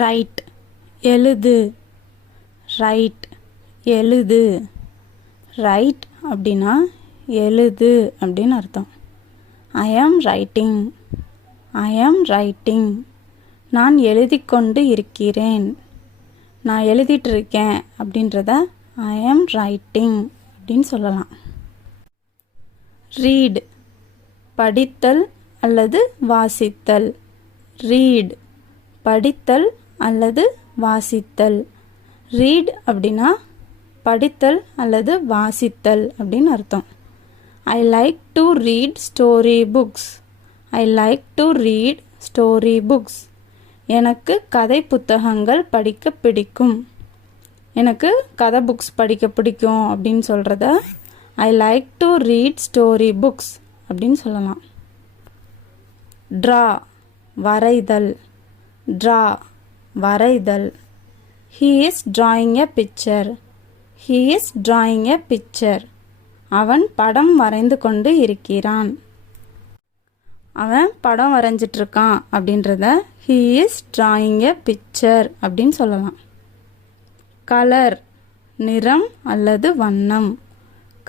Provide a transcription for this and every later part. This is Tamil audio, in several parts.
ரைட் எழுது, ரைட் எழுது. ரைட் அப்படின்னா எழுது அப்படின்னு அர்த்தம். ஐ ஆம் ரைட்டிங், ஐ ஆம் ரைட்டிங். நான் எழுதி கொண்டு இருக்கிறேன், நான் எழுதிட்டு இருக்கேன் அப்படின்றத ஐ ஆம் ரைட்டிங் அப்படின்னு சொல்லலாம். ரீட் படித்தல் அல்லது வாசித்தல். ரீட் படித்தல் அல்லது வாசித்தல். ரீட் அப்படின்னா படித்தல் அல்லது வாசித்தல் அப்படின்னு அர்த்தம். I like to read story books, I like to read story books. எனக்கு கதை புத்தகங்கள் படிக்க பிடிக்கும், எனக்கு கதை புக்ஸ் படிக்க பிடிக்கும் அப்படின்னு சொல்கிறத I like to read story books அப்படின்னு சொல்லலாம். ட்ரா வரைதல், ட்ரா வரைதல். He is drawing a picture, he is drawing a picture. அவன் படம் வரைந்து கொண்டு இருக்கிறான், அவன் படம் வரைஞ்சிட்டு இருக்கான் அப்படின்றத he is drawing a picture அப்படின்னு சொல்லலாம். கலர் நிறம் அல்லது வண்ணம்,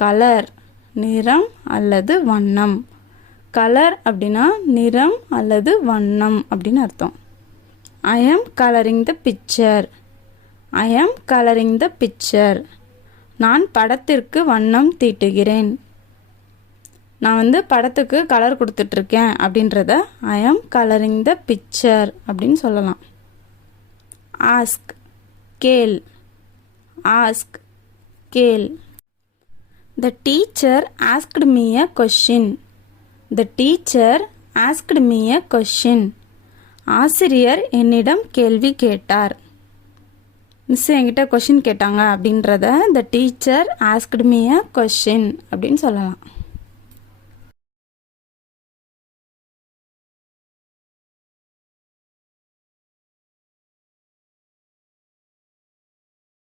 கலர் நிறம் அல்லது வண்ணம். கலர் அப்படின்னா நிறம் அல்லது வண்ணம் அப்படின்னு அர்த்தம். I am coloring the picture, I am coloring the picture. நான் படத்திற்கு வண்ணம் தீட்டுகிறேன், நான் படத்துக்கு கலர் கொடுத்துட்ருக்கேன் அப்படின்றத I am coloring the picture அப்படின்னு சொல்லலாம். ஆஸ்க் கேள், ஆஸ்க் கேள். The teacher asked me a question, the teacher asked me a question. ஆசிரியர் என்னிடம் கேள்வி கேட்டார், மிஸ் என்கிட்ட கொஷின் கேட்டாங்க அப்படின்றத the teacher asked me a question அப்படின்னு சொல்லலாம்.